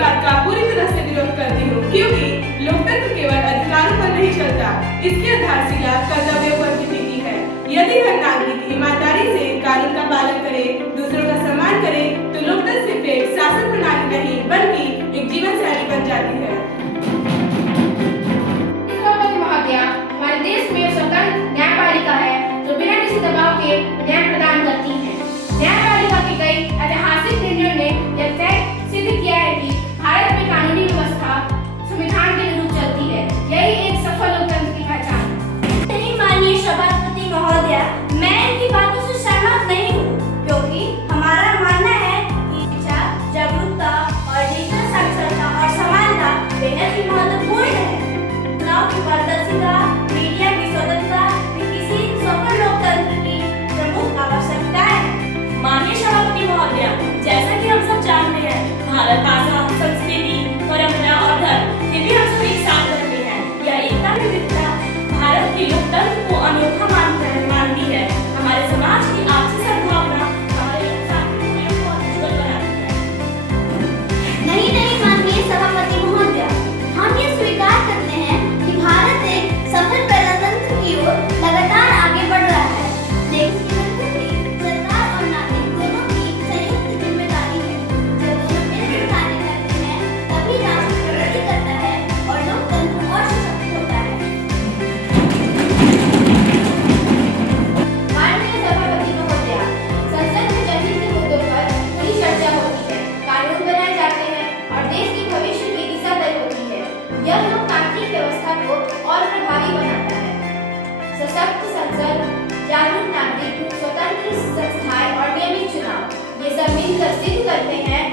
बात का पूरी तरह से विरोध करती हूँ, क्योंकि लोकतंत्र केवल अधिकारों पर नहीं चलता, इसकी आधारशिला कर्तव्यों पर भी टिकी है। यदि हर नागरिक ईमानदारी से कानून का पालन करे, दूसरों का सम्मान करे, तो लोकतंत्र सिर्फ एक शासन प्रणाली नहीं बल्कि एक जीवन शैली बन जाती है। हमारे देश में स्वतंत्र न्यायपालिका है जो बिना किसी दबाव के न्याय प्रदान करती है। न्यायपालिका के कई ऐतिहासिक निर्णयों ने यह तय सिद्ध किया है कि भारत में कानूनी व्यवस्था संविधान के अनुरूप चलती है। यही एक सफल लोकतंत्र की पहचान है। नहीं माननीय सभापति महोदया, मैं इनकी बातों से सहमत नहीं हूँ, क्योंकि हमारा मानना है कि शिक्षा, जागरूकता और डिजिटल साक्षरता और समानता बेहद ही महत्वपूर्ण है। चुनाव की पारदर्शिता, मीडिया की स्वतंत्रता किसी सफल लोकतंत्र की प्रमुख आवश्यकता है। माननीय सभापति महोदया, जैसा कि हम सब जानते हैं, भारत भाषा, संस्कृति, परंपरा और धर्म ये भी हम सब एक साथ रहते हैं। यह एकता में विविधता भारत के लोकतंत्र को अनोखा मानती है। हमारे समाज की आपसी सद्भावना हमारे लोकतंत्र को उज्जवल बनाती है। नहीं माननीय सभापति महोदया, हम ये स्वीकार करते हैं कि भारत एक सफल प्रजातंत्र की ओर लगातार आगे बढ़ रहा है, लेकिन सरकार और नागरिक दोनों की संयुक्त जिम्मेदारी है। जब दोनों मिलकर कार्य करते हैं तभी राष्ट्र प्रगति करता है और लोकतंत्र और सशक्त होता है। माननीय सभापति महोदया, संसद में जनहित के मुद्दों पर खुली चर्चा होती है, कानून बनाए जाते हैं और देश के भविष्य की दिशा तय होती है। यह लोकतांत्रिक व्यवस्था को और प्रभावी बनाता है। सशक्त संसद, जागरूक नागरिक, स्वतंत्र संस्थाएं और नियमित चुनाव ये सब मिलकर सिद्ध करते हैं